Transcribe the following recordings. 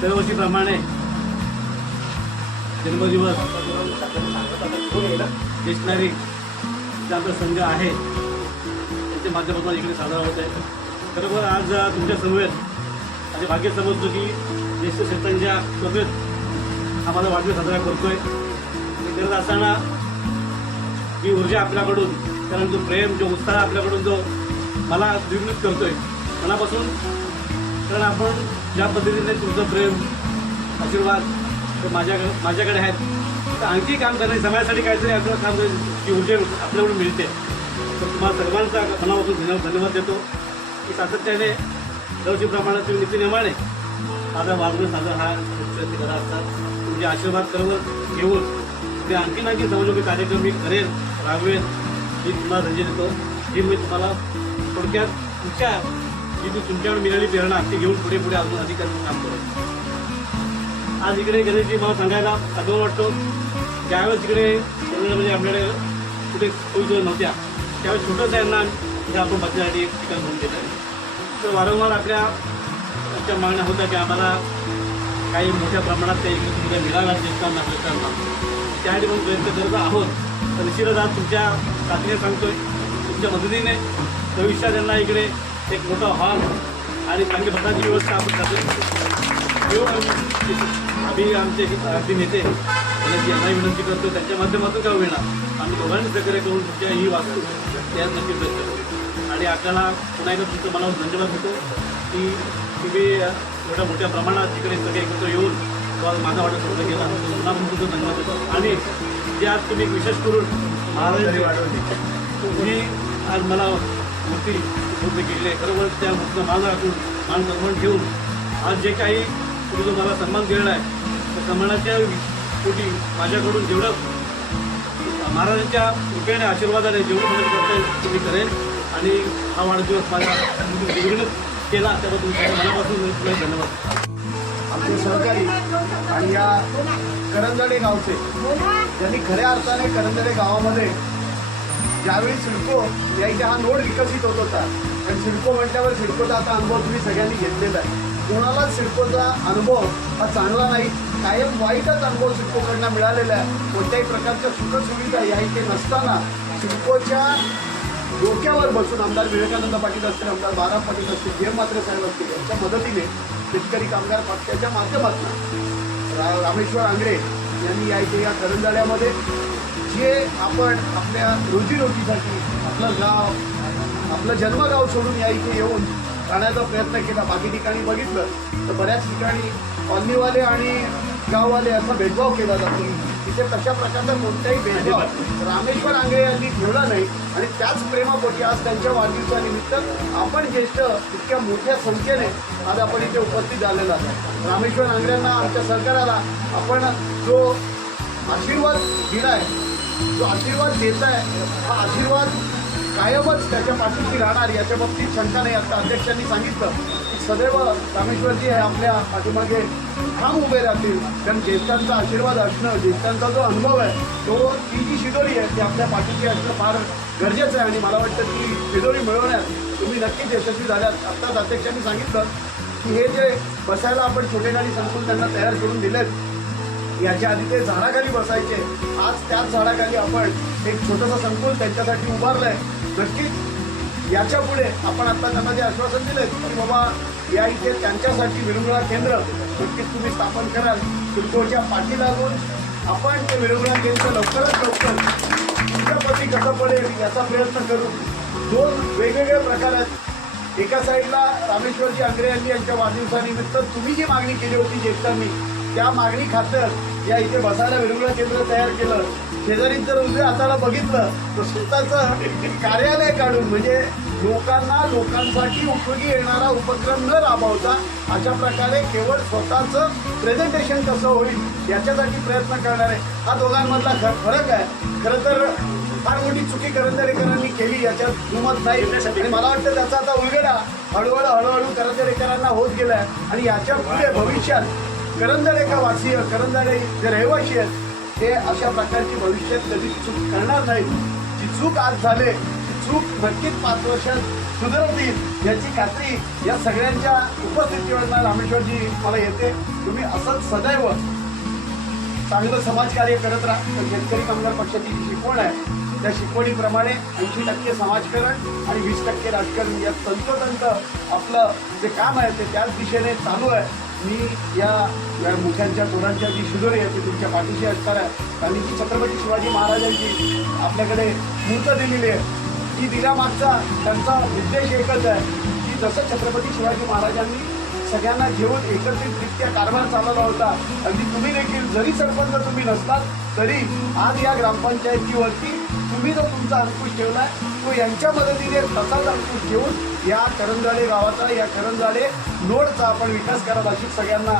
दरवर्षीप्रमाणे जन्मदिवस दिसणारी आमचा संघ आहे त्याच्या माध्यमातून इकडे साजरा होत आहे. खरोखर आज तुमच्या समवेत माझे भाग्य समजतो की ज्येष्ठ शेतांच्या सोबत आम्हाला वाढदिवस साजरा करतोय. करत असताना ही ऊर्जा आपल्याकडून कारण जो प्रेम जो उत्साह आपल्याकडून जो मला द्विगुणित करतोय मनापासून कारण आपण ज्या पद्धतीने तुमचं प्रेम आशीर्वाद ते माझ्या माझ्याकडे आहेत तर आणखी काम करणे समाजासाठी काहीतरी आपल्याला काम करायचं की ऊर्जा आपल्याकडून मिळते तर तुम्हाला सर्वांचा मनापासून धन्यवाद धन्यवाद देतो. की सातत्याने दरवर्षीप्रमाणे तुम्ही नीतीनियमाने माझा वाढदिवस साजरा हा उत्सवाची करा असतात तुमचे आशीर्वाद सर्व घेऊन ते आणखी आणखी समजून कार्यक्रम मी करेन राबवेन ही तुम्हाला संधी देतो. जी मी तुम्हाला थोडक्यात तुमच्या जी ती तुमच्याकडे मिळाली प्रेरणा ती घेऊन पुढे पुढे अजून अधिक काम करेन आज इकडे गणेशजी मला सांगायला अभिमान वाटतो. ज्यावेळेस इकडे म्हणजे आपल्याकडे कुठे सोयी नव्हत्या त्यावेळेस छोटंसं यांना इथे आपण बसण्यासाठी एक ठिकाण म्हणून दिलं तर वारंवार आपल्या आमच्या मागण्या होत्या की आम्हाला काही मोठ्या प्रमाणात काही इकडे सुविधा मिळाव्या ज्येष्ठांना ज्येष्ठांना त्यासाठी पण प्रयत्न करत आहोत. तर निश्चितच आज तुमच्या साथीने सांगतोय तुमच्या मदतीने भविष्यात त्यांना इकडे एक मोठा हॉल आणि चांगली बसाची व्यवस्था आपण करतो आम्ही आमचे अगदी नेते त्यांना यांनाही विनंती करतो त्यांच्या माध्यमातून का होईना आम्ही दोघांनी सहकार्य करून तुमच्या ही वास्तू त्यात नक्की प्रयत्न करू. आणि आपल्याला पुन्हा एकदा तुमचं मनावर धन्यवाद देतो की तुम्ही एवढ्या मोठ्या प्रमाणात तिकडे सगळे एकत्र येऊन किंवा माझा वाटत सुरू केला पुन्हा पण तुमचं धन्यवाद देतो. आणि जे आज तुम्ही विशेष करून महाराज तुम्ही आज मला मूर्ती मूर्ती केली आहे. खरोबर त्या मूर्तीचा मान राखून मान सन्मान ठेवून आज जे काही तुम्ही जो मला सन्मान दिलेला आहे त्या सन्मानाच्या पोटी माझ्याकडून जेवढं महाराजांच्या कृपेने आशीर्वादाने जेवढं मदत करता येईल तुम्ही करेल आणि हा वाढदिवस माझा द्विगुणित केला त्याबद्दल तुमच्या मनापासून धन्यवाद. आमचे सहकारी आणि या करंजडे गावचे. त्यांनी खऱ्या अर्थाने करंजडे गावामध्ये ज्यावेळी सिडको यायचा हा नोड विकसित होत होता. आणि सिडको म्हटल्यावर सिडकोचा आता अनुभव तुम्ही सगळ्यांनी घेतलेला आहे. कोणालाच सिडकोचा अनुभव हा चांगला नाही. कायम वाईटच अनुभव सिडकोकडनं मिळालेला आहे. कोणत्याही प्रकारच्या सुखसुविधा या इथे नसताना सिडकोच्या डोक्यावर बसून आमदार विवेकानंद पाटील असतील आमदार बारा पाटील असतील जे मात्र साहेब असतील यांच्या मदतीने शेतकरी कामगार पक्षाच्या माध्यमातून रा रामेश्वर आंग्रे यांनी या इथे या करंजाड्यामध्ये जे आपण आपल्या रोजीरोटीसाठी आपलं गाव आपलं जन्मगाव सोडून या इथे येऊन राहण्याचा प्रयत्न केला बाकी ठिकाणी बघितलं तर बऱ्याच ठिकाणी कॉलनीवाले आणि गाववाले असा भेदभाव केला जातो. तिथे तशा प्रकारचा कोणताही भेदभाव रामेश्वर आंगळे यांनी ठेवला नाही. आणि त्याच प्रेमापोटी आज त्यांच्या वाढदिवसानिमित्त आपण ज्येष्ठ इतक्या मोठ्या संख्येने आज आपण इथे उपस्थित झालेलो आहोत. रामेश्वर आंगळ्यांना आमच्या सरकाराला आपण जो आशीर्वाद दिलाय जो आशीर्वाद देत आहे हा आशीर्वाद कायमच त्याच्या पाठीशी राहणार याच्या बाबतीत शंका नाही आता अध्यक्षांनी सांगितलं. सदैव रामेश्वरजी आहे आपल्या पाठीमागे ठाम उभे राहतील. कारण ज्येष्ठांचा आशीर्वाद असणं ज्येष्ठांचा जो अनुभव आहे तो ती जी शिदोरी आहे ती आपल्या पाठीशी असणं फार गरजेचं आहे. आणि मला वाटतं ती शिदोरी मिळवण्यात तुम्ही नक्कीच यशस्वी झाल्यात आत्ताच अध्यक्षांनी सांगितलं की हे जे बसायला आपण छोटे गाडी संकुल त्यांना तयार करून दिलेत याच्या आधी ते झाडाखाली बसायचे. आज त्याच झाडाखाली आपण एक छोटंसं संकुल त्यांच्यासाठी आहे नक्कीच याच्यापुढे आपण आता त्यांना जे आश्वासन दिलं की बाबा या इथे त्यांच्यासाठी विरंगुळा केंद्र नक्कीच तुम्ही स्थापन कराल. सिडकोच्या पाठी लागून आपण ते विरंगुळा केंद्र लवकरात लवकर तुमच्यापती कसं पडेल याचा प्रयत्न करू. दोन वेगवेगळ्या प्रकारात एका साईडला रामेश्वरजी आंग्रे यांनी यांच्या वाढदिवसानिमित्त तुम्ही जी मागणी केली होती ज्येष्ठांनी त्या मागणी खातर या इथे बसायला वेगवेगळं केंद्र तयार केलं. शेजारी जर उजव्या हाताला बघितलं तर स्वतःचं कार्यालय काढून म्हणजे लोकांना लोकांसाठी उपयोगी येणारा उपक्रम न राबवता अशा प्रकारे केवळ स्वतःचं प्रेझेंटेशन कसं होईल याच्यासाठी प्रयत्न करणारे. हा दोघांमधला फरक आहे. खरं तर फार मोठी चुकी करंदरेकरांनी केली याच्यात दुमत नाही. आणि मला वाटतं त्याचा आता उलगडा हळूहळू हळूहळू करंदरेकरांना होत गेलाय. आणि याच्यापुढे भविष्यात करंदळे का वासीय करंदळे जे रहिवासी आहेत ते अशा प्रकारची भविष्यात कधी चूक करणार नाहीत. जी चूक आज झाले ती चूक नक्कीच पाच वर्षात सुधारतील. याची खात्री या सगळ्यांच्या उपस्थितीवर रामेश्वरजी मला येते. तुम्ही असंच सदैव चांगलं समाजकार्य करत राहा. तर शेतकरी कामगार पक्षाची जी शिकवण आहे त्या शिकवणीप्रमाणे ऐंशी टक्के समाजकारण आणि वीस टक्के राजकारण या तंतोतंत आपलं जे काम आहे ते त्याच दिशेने चालू आहे. मी या या मुख्यांच्या तोरांच्या जी शिदोरी आहे ती तुमच्या पाठीशी असणार आहे आणि जी छत्रपती शिवाजी महाराजांची आपल्याकडे मूर्त दिलेली आहे ती दिल्यामागचा त्यांचा उद्देश एकच आहे की जसं छत्रपती शिवाजी महाराजांनी सगळ्यांना घेऊन एकत्रितरित्या कारभार चालवला होता अगदी तुम्ही देखील जरी सरपंच तुम्ही नसतात तरी आज या ग्रामपंचायतीवरती तुम्ही जो तुमचा अंकुश ठेवलाय. तो यांच्या मदतीने तसाच अंकुश ठेवून या करंजाळे गावाचा या करंजाळे नोडचा आपण विकास करावा अशी सगळ्यांना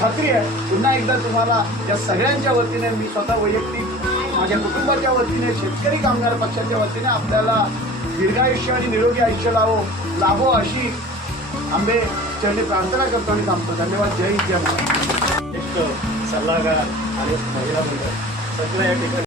खात्री आहे. पुन्हा एकदा तुम्हाला या सगळ्यांच्या वतीने मी स्वतः वैयक्तिक माझ्या कुटुंबाच्या वतीने शेतकरी कामगार पक्षाच्या वतीने आपल्याला दीर्घायुष्य आणि निरोगी आयुष्य लावो लाभो अशी आंबे चरणी प्रार्थना करतो आणि थांबतो. धन्यवाद. जय जय महाराज सल्लागार आणि महिला मंडळ सगळ्या या ठिकाणी